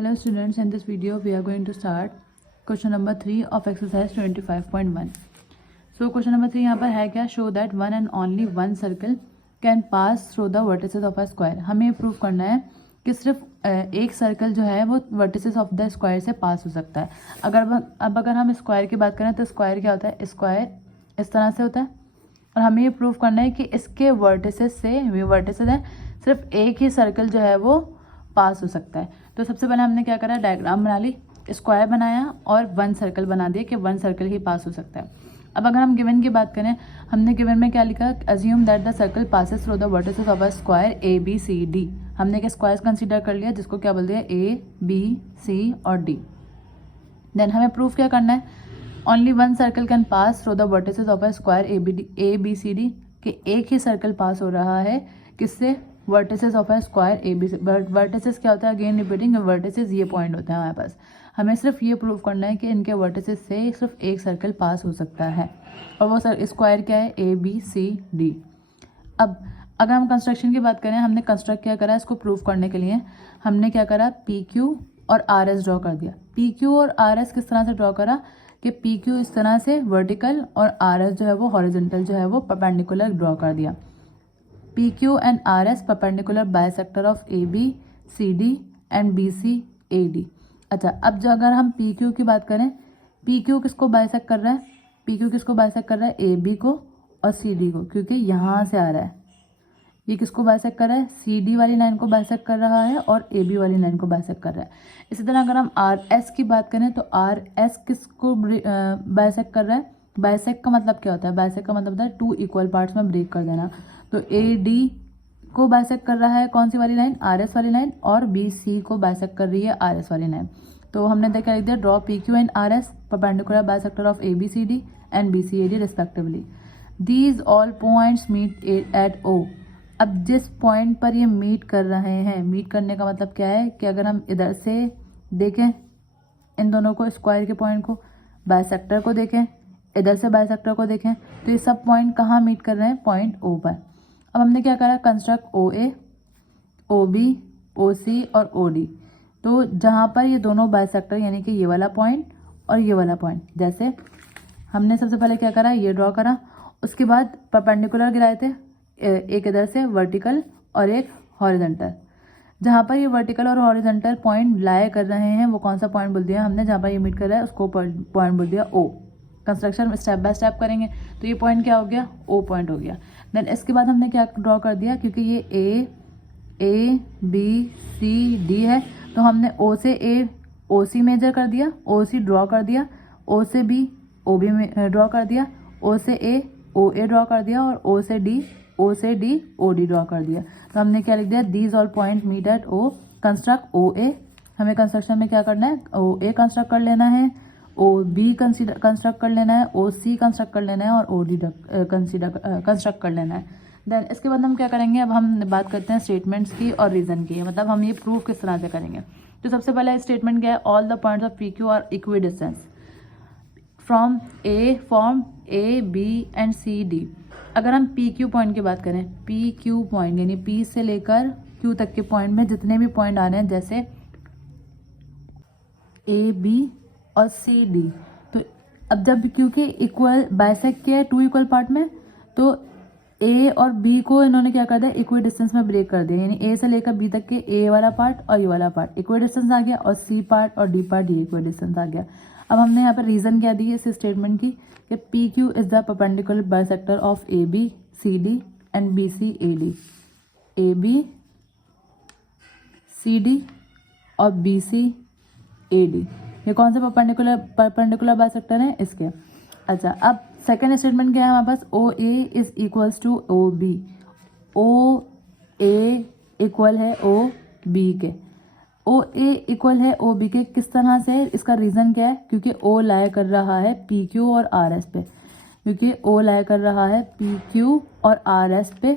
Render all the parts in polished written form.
Hello students, in this video we are going to start question number 3 of exercise 25.1. So question number 3 यहाँ पर है क्या, show that one and only one circle can pass through the vertices of a square. हमें ये prove करना है कि सिर्फ एक सर्कल जो है वो वर्टिसेस ऑफ द स्क्वायर से पास हो सकता है. अगर हम स्क्वायर की बात करें तो स्क्वायर क्या होता है, स्क्वायर इस तरह से होता है और हमें ये प्रूव करना है कि इसके वर्टिसेस से, ये वर्टिसेस है, सिर्फ एक ही सर्कल जो है वो पास हो सकता है. तो सबसे पहले हमने क्या करा, डायग्राम बना ली, स्क्वायर बनाया और वन सर्कल बना दिया कि वन सर्कल ही पास हो सकता है. अब अगर हम गिवन की बात करें, हमने गिवन में क्या लिखा, assume that the circle passes through the vertices of a square A B C D. हमने क्या स्क्वायर्स कंसीडर कर लिया जिसको क्या बोलते हैं ए बी सी और डी. देन हमें प्रूफ क्या करना है, only one circle can pass through the vertices of a square A B C D, कि एक ही सर्कल पास हो रहा है किससे, vertices of a square A B C. Vertices क्या होता है, अगेन रिपीटिंग, वर्टिसेस ये पॉइंट होता है हमारे पास. हमें सिर्फ ये प्रूव करना है कि इनके वर्टिसेस से सिर्फ एक सर्कल पास हो सकता है और वो स्क्वायर क्या है, ए बी सी डी. अब अगर हम कंस्ट्रक्शन की बात करें, हमने कंस्ट्रक्ट क्या करा, इसको प्रूव करने के लिए हमने क्या करा, पी क्यू और आर एस ड्रॉ कर दिया. पी क्यू और आर एस किस तरह से ड्रॉ करा कि पी क्यू इस तरह से वर्टिकल और आर एस जो है वो हॉरिजॉन्टल जो है वो परपेंडिकुलर ड्रॉ कर दिया. P Q and R S perpendicular bisector of A B C D and B C A D. अच्छा, अब जो अगर हम पी क्यू की बात करें, पी क्यू किसको बायसेक्ट कर रहा है, पी क्यू किसको बायसेक्ट कर रहा है, ए बी को और सी डी को, क्योंकि यहाँ से आ रहा है. ये किसको बायसेक्ट कर रहा है, सी डी वाली लाइन को बायसेक्ट कर रहा है और ए बी वाली लाइन को बायसेक्ट कर रहा है. इसी तरह अगर हम आर एस की बात करें तो आर एस किसको बायसेक्ट कर रहा है, बायसेक्ट का मतलब क्या होता है, बायसेक्ट का मतलब होता है टू इक्वल पार्ट्स में ब्रेक कर देना. तो ए डी को बायसेक्ट कर रहा है कौन सी वाली लाइन, आर एस वाली लाइन, और बी सी को बायसेक्ट कर रही है आर एस वाली लाइन. तो हमने देखा लिख दिया, draw P Q and R S perpendicular bisector of A B C D and B C A D respectively. These all points meet at O. अब जिस पॉइंट पर ये मीट कर रहे हैं, मीट करने का मतलब क्या है कि अगर हम इधर से देखें इन दोनों को, स्क्वायर के पॉइंट को, बायसेक्टर को देखें, इधर से बायसेक्टर को देखें, तो ये सब पॉइंट कहाँ मीट कर रहे हैं, पॉइंट ओ पर. अब हमने क्या करा, construct O A, O B, O C और ओ डी. तो जहाँ पर ये दोनों बायसेक्टर यानी कि ये वाला पॉइंट और ये वाला पॉइंट, जैसे हमने सबसे पहले क्या करा, ये ड्रॉ करा, उसके बाद परपेंडिकुलर गिराए थे, एक इधर से वर्टिकल और एक हॉरिजॉन्टल. जहाँ पर ये वर्टिकल और हॉरिजॉन्टल पॉइंट लाए कर रहे हैं वो कौन सा पॉइंट बोल दिया हमने, जहाँ पर ये मीट कर रहा है उसको पॉइंट बोल दिया ओ. कंस्ट्रक्शन स्टेप बाय स्टेप करेंगे तो ये पॉइंट क्या हो गया, ओ पॉइंट हो गया. देन इसके बाद हमने क्या ड्रॉ कर दिया, क्योंकि ये ए बी सी डी है तो हमने ओ से ए ओ सी मेजर कर दिया, ओ सी ड्रॉ कर दिया, ओ से बी ओ बी ड्रॉ कर दिया, ओ से ए ओ ए ड्रॉ कर दिया और ओ से डी ओ डी ड्रॉ कर दिया. तो हमने क्या लिख दिया, these all point meet at O, construct O A. हमें कंस्ट्रक्शन में क्या करना है, ओ ए कंस्ट्रक्ट कर लेना है, ओ बी कंस्ट्रक्ट कर लेना है, ओ सी कंस्ट्रक्ट कर लेना है और ओ डी कंस्ट्रक्ट कर लेना है. देन इसके बाद हम क्या करेंगे, अब हम बात करते हैं स्टेटमेंट्स की और रीज़न की, मतलब हम ये प्रूफ किस तरह से करेंगे. तो सबसे पहले स्टेटमेंट क्या है, all the points of P Q R equidistance from A B and C D. अगर हम पी क्यू पॉइंट की बात करें, पी क्यू पॉइंट यानी पी से लेकर क्यू तक के पॉइंट में जितने भी पॉइंट आ रहे हैं, जैसे ए बी और सी डी, तो अब जब क्योंकि इक्वल बाइसेक्ट किया है टू इक्वल पार्ट में, तो ए और बी को इन्होंने क्या कर दिया, इक्वी डिस्टेंस में ब्रेक कर दिया. यानी ए से लेकर बी तक के ए वाला पार्ट और ये वाला पार्ट इक्वी डिस्टेंस आ गया और सी पार्ट और डी पार्ट ये इक्वी डिस्टेंस आ गया. अब हमने यहाँ पर रीज़न क्या दी है इस स्टेटमेंट की, कि P Q is the perpendicular bisector of A B C D and B C A D. A B C D और बी सी ए डी ये कौन से परपेंडिकुलर बायसेक्टर हैं, इसके. अच्छा, अब सेकेंड स्टेटमेंट क्या है हमारे पास, O A is equals to O B. O A equal है ओ बी के, ओ ए इक्वल है ओ बी के. किस तरह से, इसका रीज़न क्या है, क्योंकि ओ लाया कर रहा है पी क्यू और आर एस पे, क्योंकि ओ लाया कर रहा है पी क्यू और आर एस पे.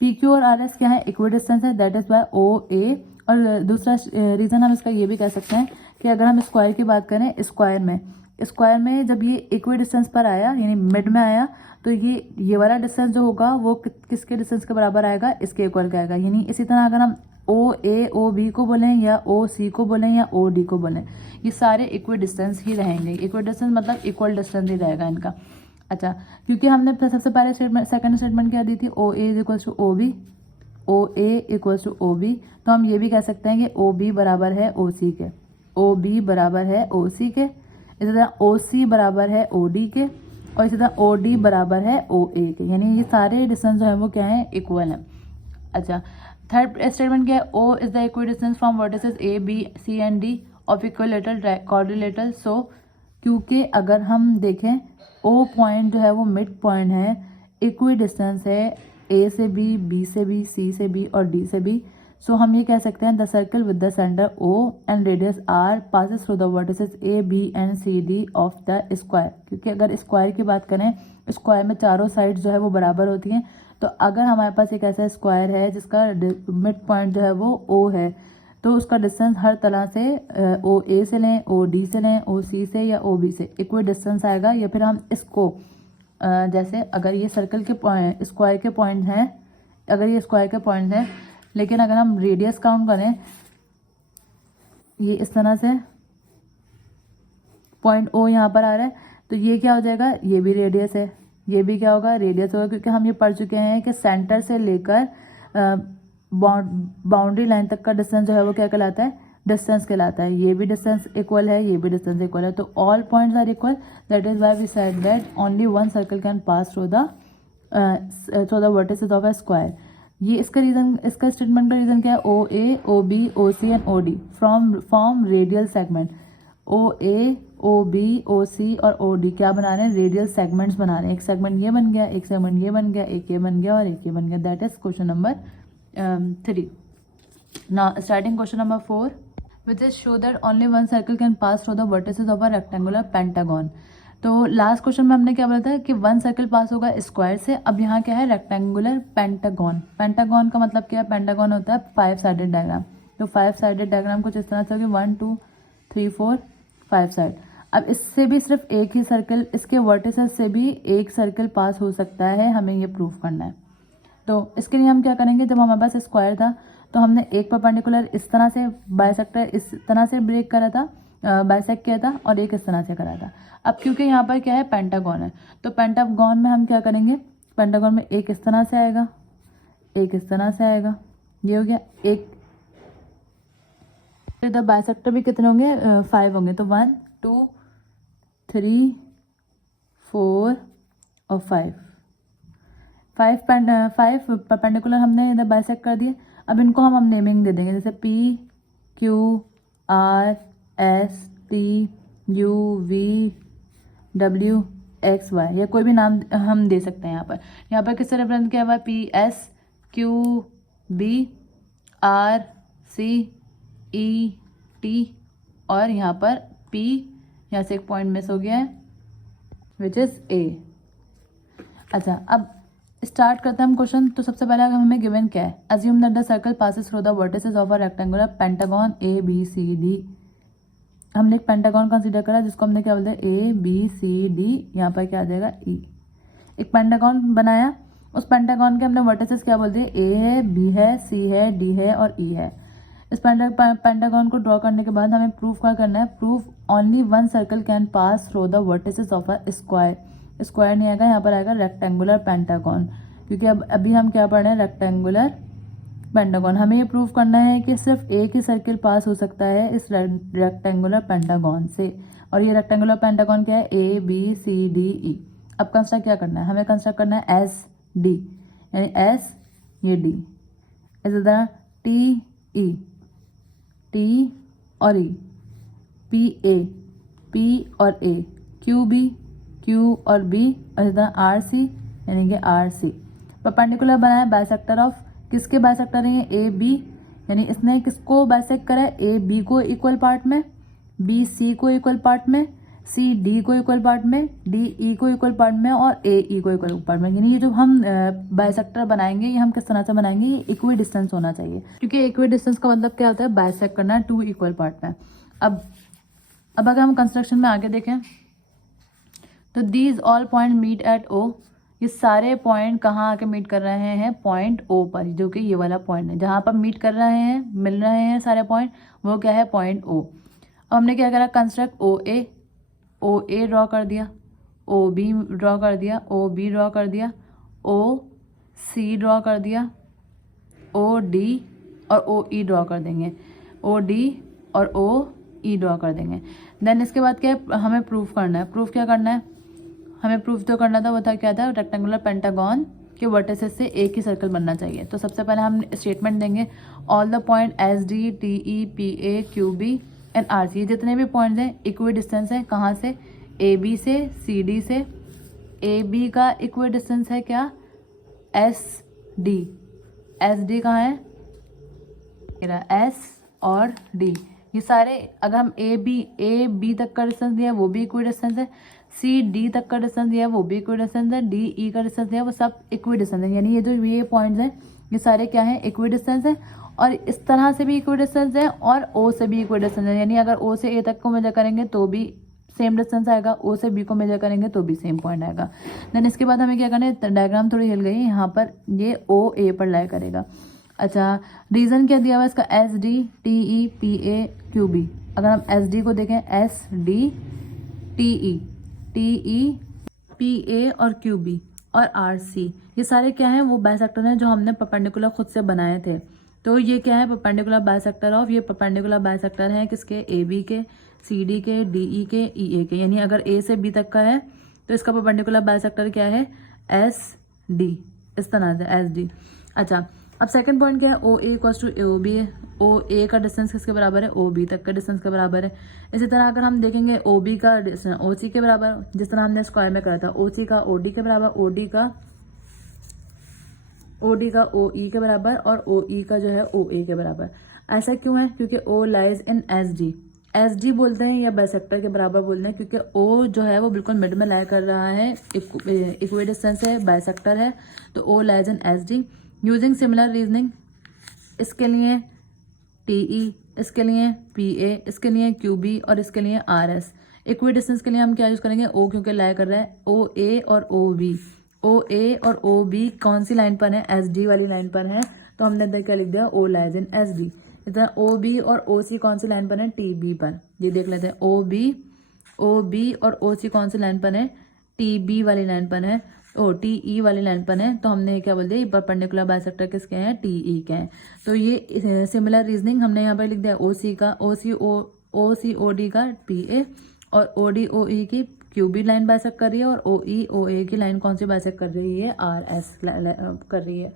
पी क्यू और आर एस क्या है, इक्वी डिस्टेंस है, दैट इज वाई ओ ए. और दूसरा रीज़न हम इसका ये भी कह सकते हैं कि अगर हम स्क्वायर की बात करें, स्क्वायर में जब ये इक्वी डिस्टेंस पर आया यानी मिड में आया, तो ये वाला डिस्टेंस जो होगा वो किसके डिस्टेंस के बराबर आएगा, इसके इक्वल का आएगा. यानी इसी तरह अगर हम ओ ए ओ बी को बोलें या ओ सी को बोलें या ओ डी को बोलें, ये सारे इक्वल डिस्टेंस ही रहेंगे। इक्वल डिस्टेंस मतलब इक्वल डिस्टेंस ही रहेगा इनका। अच्छा, क्योंकि हमने सबसे पहले स्टेटमेंट सेकंड स्टेटमेंट क्या दी थी, O A is equals to O B, O A equals to O B, तो हम ये भी कह सकते हैं कि ओ बी बराबर है ओ सी के, ओ बी बराबर है ओ सी के, इसी तरह ओ सी बराबर है ओ डी के, और इसी तरह ओ डी बराबर है ओ ए के, यानी ये सारे डिस्टेंस जो है वो क्या है, इक्वल हैं। अच्छा, थर्ड स्टेटमेंट क्या है, O is the equal distance from vertices A B C and D of equilateral quadrilateral. So क्योंकि अगर हम देखें ओ पॉइंट जो है वो मिड पॉइंट है, इक्वी डिस्टेंस है ए से बी से बी, सी से बी और डी से बी, सो हम ये कह सकते हैं the circle with the centre O and radius R passes through the vertices A B and C D of the square. क्योंकि अगर स्क्वायर की बात करें, स्क्वायर में चारों साइड्स जो है वो बराबर होती हैं, तो अगर हमारे पास एक ऐसा स्क्वायर है जिसका मिड पॉइंट जो है वो ओ है, तो उसका डिस्टेंस हर तरह से ओ ए से लें, ओ डी से लें, ओ सी से या ओ बी से इक्वल डिस्टेंस आएगा। या फिर हम इसको जैसे अगर ये सर्कल के पॉइंट स्क्वायर के पॉइंट हैं, अगर ये स्क्वायर के पॉइंट हैं, लेकिन अगर हम रेडियस काउंट करें, ये इस तरह से पॉइंट ओ यहाँ पर आ रहा है, तो ये क्या हो जाएगा, ये भी रेडियस है, ये भी क्या होगा, रेडियस होगा, क्योंकि हम ये पढ़ चुके हैं कि सेंटर से लेकर बाउंड्री लाइन तक का डिस्टेंस जो है वो क्या कहलाता है, डिस्टेंस कहलाता है। ये भी डिस्टेंस इक्वल है, ये भी डिस्टेंस इक्वल है, तो all points are equal, that is why we said that only one circle can pass through the vertices of a square. ये इसका रीजन, इसका स्टेटमेंट का रीजन क्या है, O A O B O C and O D from radial segment. O A O B O C और O D क्या बना रहे हैं, रेडियल सेगमेंट्स बना रहे हैं। एक सेगमेंट ये बन गया, एक सेगमेंट ये बन गया, एक ये बन गया और एक ये बन गया। That is question number 3. Now starting question number 4, which is show that only one circle can pass through the vertices of a rectangular pentagon. तो लास्ट क्वेश्चन में हमने क्या बोला था कि वन सर्कल पास होगा स्क्वायर से। अब यहाँ क्या है, रेक्टेंगुलर पेंटागन। पेंटागन का मतलब क्या है, पेंटागन होता है 5 साइडेड डायग्राम। तो 5 साइडेड डायग्राम कुछ इस तरह से होगी, 1 2 3 4 5 साइड। अब इससे भी सिर्फ एक ही सर्कल, इसके वर्टिसेस से भी एक सर्कल पास हो सकता है, हमें ये प्रूव करना है। तो इसके लिए हम क्या करेंगे, जब हमारे पास स्क्वायर था तो हमने एक परपेंडिकुलर इस तरह से बाइसेक्टर इस तरह से ब्रेक करा था, बाइसेक्ट किया था, और एक इस तरह से करा था। अब क्योंकि यहाँ पर क्या है, पेंटागन है, तो पेंटागन में हम क्या करेंगे, पेंटागन में एक इस तरह से आएगा, एक इस तरह से आएगा, ये हो गया एक। इधर बाइसेक्टर भी कितने होंगे, 5 होंगे, तो 1 2 3 4 और 5 परपेंडिकुलर हमने इधर बाइसेक्ट कर दिए। अब इनको हम नेमिंग दे देंगे, जैसे P Q R S T U V W X Y, या कोई भी नाम हम दे सकते हैं। यहाँ पर किससे रिप्रेजेंट किया हुआ है, P S Q B R C E T, और यहाँ पर पी, यहाँ से एक पॉइंट मिस हो गया है विच इज़ ए। अच्छा, अब स्टार्ट करते हैं हम क्वेश्चन। तो सबसे पहले हमें गिवन क्या है, assume that the circle passes through the vertices of a rectangular pentagon A B C D. हमने एक पेंटागन कंसीडर करा जिसको हमने क्या बोलते हैं, ए बी सी डी, यहाँ पर क्या आ जाएगा ई। एक पेंटागन बनाया, उस पेंटागन के हमने वर्टिसेस क्या बोलते हैं, ए है, बी है, सी है, डी है और ई है। इस पेंटागन को ड्रॉ करने के बाद हमें प्रूफ क्या करना है, proof only one circle can pass through the vertices of a square. Square नहीं आएगा, यहाँ पर आएगा रेक्टेंगुलर पेंटागन, क्योंकि अब अभी हम क्या पढ़ रहे हैं, रेक्टेंगुलर पेंटागन। हमें ये प्रूव करना है कि सिर्फ एक ही सर्कल पास हो सकता है इस रेक्टेंगुलर पेंटागन से, और ये रेक्टेंगुलर पेंटागन क्या है, ए बी सी डी ई। अब कंस्ट्रक्ट क्या करना है, हमें कंस्ट्रक्ट करना है एस डी, यानी एस ये डी, इस तरह टी और ई, पी और ए, क्यू और बी, और इस तरह आर सी यानी कि आर सी। परपेंडिकुलर बनाया बाइसेक्टर ऑफ, किसके बाइसेक्टर है ये, ए बी, यानी इसने किसको बाइसेक्ट करा है, ए बी को इक्वल पार्ट में, बी सी को इक्वल पार्ट में, सी डी को इक्वल पार्ट में, डी ई को इक्वल पार्ट में और ए ई को इक्वल पार्ट में। यानी ये जो हम बाइसेक्टर बनाएंगे, ये हम किस तरह से बनाएंगे, ये इक्वी डिस्टेंस होना चाहिए, क्योंकि इक्वी डिस्टेंस का मतलब क्या होता है, बाइसेक्ट करना है 2 इक्वल पार्ट में। अब अगर हम कंस्ट्रक्शन में आगे देखें, तो these all point meet at O, ये सारे पॉइंट कहाँ आके मीट कर रहे हैं, पॉइंट ओ पर, जो कि ये वाला पॉइंट है जहाँ पर मीट कर रहे हैं, मिल रहे हैं सारे पॉइंट, वो क्या है, पॉइंट ओ। अब हमने क्या करा, कंस्ट्रक्ट ओ ए ड्रॉ कर दिया, ओ बी ड्रॉ कर दिया, ओ बी ड्रॉ कर दिया, ओ सी ड्रॉ कर दिया, ओ डी और ओ ई ड्रॉ कर देंगे, ओ डी और ओ ई ड्रॉ कर देंगे। देन इसके बाद क्या है, हमें प्रूफ करना है। प्रूफ क्या करना है, हमें प्रूफ जो करना था वो था, क्या था, रेक्टेंगुलर पेंटागन के वर्टिसेस से एक ही सर्कल बनना चाहिए। तो सबसे पहले हम स्टेटमेंट देंगे, all the point S D, T E, P A, Q B and R C, जितने भी पॉइंट्स हैं इक्वी डिस्टेंस है, कहाँ से, ए बी से, सी डी से। ए बी का इक्वी डिस्टेंस है क्या, एस डी, एस डी कहाँ है मेरा, एस और डी, ये सारे अगर हम ए बी तक का डिस्टेंस दिया है वो भी इक्वी डिस्टेंस है, सी डी तक का डिस्टेंस दिया है वो भी इक्वी डिस्टेंस है, डी ई का डिस्टेंस दिया है वो सब इक्वी डिस्टेंस है। यानी ये जो ये पॉइंट्स हैं ये सारे क्या हैं, इक्वी डिस्टेंस है। और इस तरह से भी इक्वी डिस्टेंस है और ओ से भी इक्वी डिस्टेंस है। यानी अगर ओ से ए तक को मेजर करेंगे तो भी सेम डिस्टेंस आएगा, ओ से बी को मेजर करेंगे तो भी सेम पॉइंट आएगा। देन इसके बाद हमें क्या करना है, डायग्राम थोड़ी हिल गई, यहाँ पर ये ओ ए पर लाई करेगा। अच्छा, रीज़न क्या दिया हुआ है इसका, S D, T E, P A, Q B. अगर हम एस डी को देखें, S D, T E, P A और क्यू बी और आर सी, ये सारे क्या हैं, वो बाइसेक्टर हैं जो हमने परपेंडिकुलर खुद से बनाए थे। तो ये क्या है, परपेंडिकुलर बाइसेक्टर ऑफ, ये परपेंडिकुलर बाइसेक्टर हैं किसके, ए बी के, सी डी के, डी ई के, ई ए के। यानी अगर ए से बी तक का है तो इसका परपेंडिकुलर बाइसेक्टर क्या है, एस डी, इस तरह से एस डी। अच्छा, अब सेकंड पॉइंट क्या है, O A equals to O B है। ओ ए का डिस्टेंस किसके बराबर है, ओ बी तक का डिस्टेंस के बराबर है। इसी तरह अगर हम देखेंगे ओ बी का डिस्टेंस ओ सी के बराबर, जिस तरह हमने स्क्वायर में करा था, ओ सी का ओ डी के बराबर, ओ डी का ओ ई के बराबर और ओ ई का जो है ओ ए के बराबर। ऐसा क्यों है, क्योंकि O lies in S D. S D बोलते हैं या बाइसेक्टर के बराबर बोलते हैं, क्योंकि ओ जो है वो बिल्कुल मिड में लाई कर रहा है, इक्वी डिस्टेंस है, बाइसेक्टर है, तो O lies in S D. Using similar reasoning, इसके लिए टी ई, इसके लिए पी ए, इसके लिए क्यू बी और इसके लिए आर एस। इक्वी डिस्टेंस के लिए हम क्या यूज करेंगे, ओ क्योंकि लाई कर रहा है, ओ ए और ओ बी। ओ ए और ओ बी कौन सी लाइन पर है, एस डी वाली लाइन पर है, तो हमने इधर क्या लिख दिया, O lies in S D. इधर ओ बी और ओ सी कौन सी लाइन पर है, टी बी पर। ये देख लेते हैं, ओ बी और ओ सी कौन सी लाइन पर है, टी बी वाली लाइन पर है, ओ टी ई वाली लाइन पर है। तो हमने क्या बोल दिया, परपेंडिकुलर बाइसेक्टर किसके हैं, टी ई के हैं। तो ये सिमिलर रीजनिंग हमने यहाँ पर लिख दिया, ओ सी का ओ सी ओ डी का पी ए और ओ डी ओ ई की क्यू बी लाइन बाइसेक्ट कर रही है और ओ ई ओ ए की लाइन कौन सी बाइसेक्ट कर रही है, आर एस कर रही है।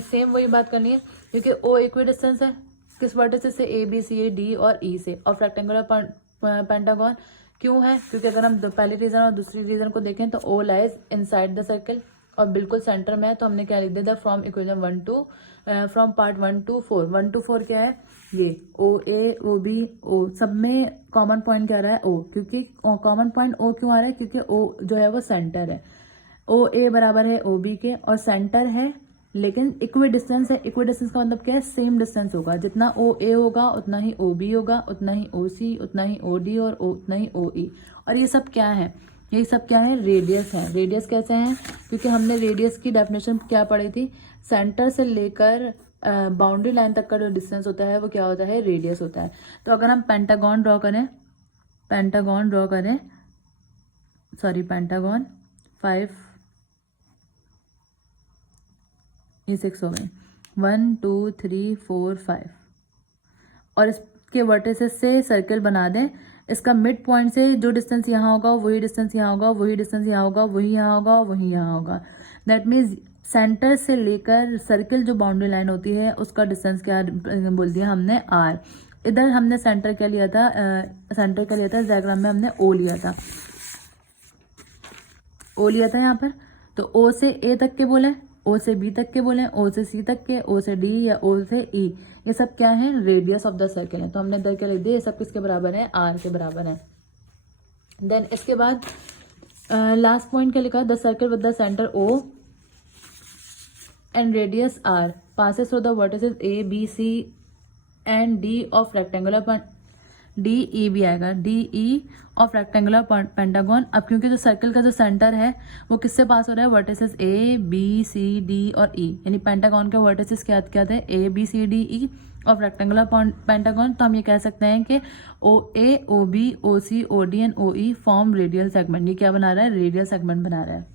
सेम वही बात करनी है, क्योंकि ओ इक्वी डिस्टेंस है किस वर्टिसेस से, ए बी सी डी और ई से, और रेक्टेंगुलर पेंटागन क्यों है, क्योंकि अगर हम पहली रीजन और दूसरी रीजन को देखें तो O lies inside the circle और बिल्कुल सेंटर में है। तो हमने क्या लिख दिया था, from equation 1 two from part 1 to 4। 1 to 4 क्या है, ये ओ ए ओ बी ओ, सब में कॉमन पॉइंट क्या आ रहा है, ओ। क्योंकि कॉमन पॉइंट ओ क्यों आ रहा है, क्योंकि ओ जो है वो सेंटर है। ओ ए बराबर है ओ बी के और सेंटर है, लेकिन इक्वी डिस्टेंस है। इक्वी डिस्टेंस का मतलब क्या है, सेम डिस्टेंस होगा, जितना ओ ए होगा उतना ही ओ बी होगा, उतना ही ओ सी, उतना ही ओ डी और उतना ही ओ ई। और ये सब क्या है, ये सब क्या है, रेडियस है। रेडियस कैसे हैं, क्योंकि हमने रेडियस की डेफिनेशन क्या पढ़ी थी, सेंटर से लेकर बाउंड्री लाइन तक का जो डिस्टेंस होता है वो क्या होता है, रेडियस होता है। तो अगर हम पेंटागन ड्रॉ करें 5, ये 6 हो गए, 1 2 3 4 5, और इसके वर्टिसेस से सर्कल बना दें। इसका मिड पॉइंट से जो डिस्टेंस यहाँ होगा वही डिस्टेंस यहाँ होगा, वही डिस्टेंस यहाँ होगा, वही यहाँ होगा, वही यहाँ होगा। दैट मीन्स सेंटर से लेकर सर्कल जो बाउंड्री लाइन होती है उसका डिस्टेंस क्या बोल दिया हमने, आर। इधर हमने सेंटर क्या लिया था, इस डायग्राम में हमने ओ लिया था, यहाँ पर। तो ओ से ए तक के बोले, ओ से बी तक के बोले, ओ से सी तक के, ओ से डी या ओ से ई, ये सब क्या है, रेडियस ऑफ द सर्कल है। तो हमने इधर क्या लिख दिया, ये सब किसके बराबर है, आर के बराबर है। देन इसके बाद लास्ट पॉइंट क्या लिखा, the circle with the centre O and radius R passes through the vertices A, B, C and D of rectangular D E भी आएगा, D E of rectangular pentagon. अब क्योंकि जो सर्कल का जो सेंटर है वो किससे पास हो रहा है, vertices A B C D और ई, यानी पेंटागन के वर्टिसेस क्या क्या थे, A B C D E of rectangular pentagon. तो हम ये कह सकते हैं कि O A O B O C O D and O E form radial segment. ये क्या बना रहा है, रेडियल सेगमेंट बना रहा है।